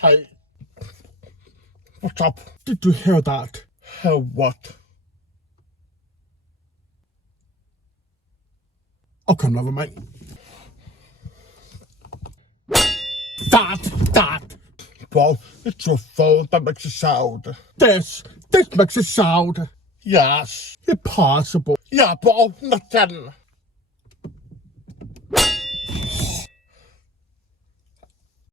Hey. What's up? Did you hear that? Hear what? Okay, never mind. That. Well, it's your phone that makes a sound. This makes a sound. Yes. Impossible. Yeah, well, nothing.